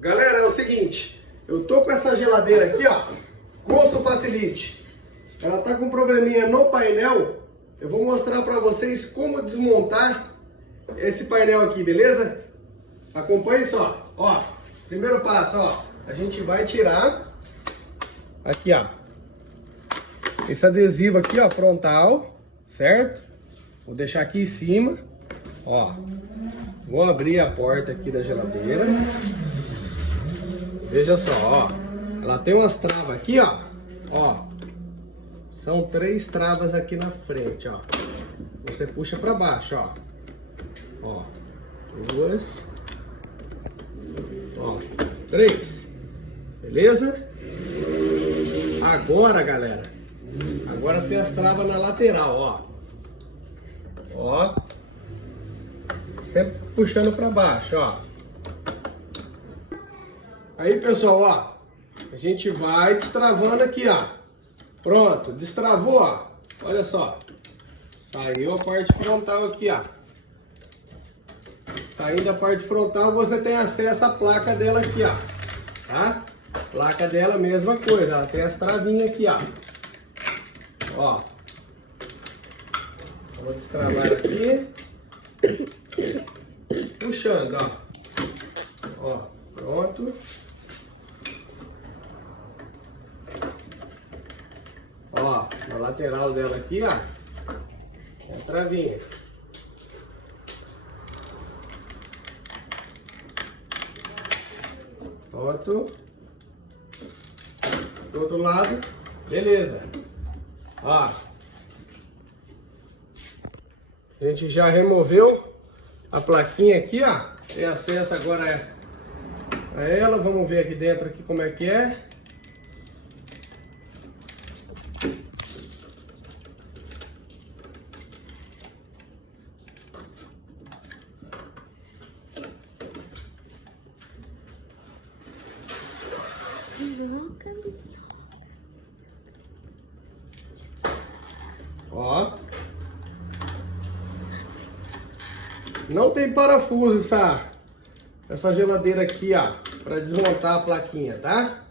Galera, é o seguinte, eu tô com essa geladeira aqui, ó, Consul Facilite. Ela tá com um probleminha no painel. Eu vou mostrar pra vocês como desmontar esse painel aqui, beleza? Acompanhe só, ó. Primeiro passo, ó, a gente vai tirar aqui, ó, esse adesivo aqui, ó, frontal, certo? Vou deixar aqui em cima, ó. Vou abrir a porta aqui da geladeira. Veja só, ó. Ela tem umas travas aqui, ó. Ó. São 3 travas aqui na frente, ó. Você puxa pra baixo, ó. Ó. 2. Ó. 3. Beleza? Agora, galera. Agora tem as travas na lateral, ó. Ó. Sempre puxando pra baixo, ó. Aí, pessoal, ó. A gente vai destravando aqui, ó. Pronto, destravou, ó. Olha só. Saiu a parte frontal aqui, ó. Saindo a parte frontal, você tem acesso à placa dela aqui, ó. Tá? Placa dela, mesma coisa. Ela tem as travinhas aqui, ó. Ó. Vou destravar aqui. Puxando, ó. Ó, pronto. Ó, na lateral dela aqui, ó. É a travinha. Pronto. Do outro lado. Beleza. Ó. A gente já removeu a plaquinha aqui, ó. Tem acesso agora a ela. Vamos ver aqui dentro aqui como é que é. Ó. Não tem parafuso essa geladeira aqui, ó, para desmontar a plaquinha, tá?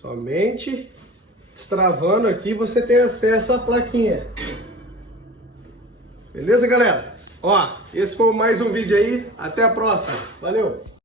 Somente destravando aqui você tem acesso à plaquinha. Beleza, galera? Ó, esse foi mais um vídeo aí. Até a próxima. Valeu!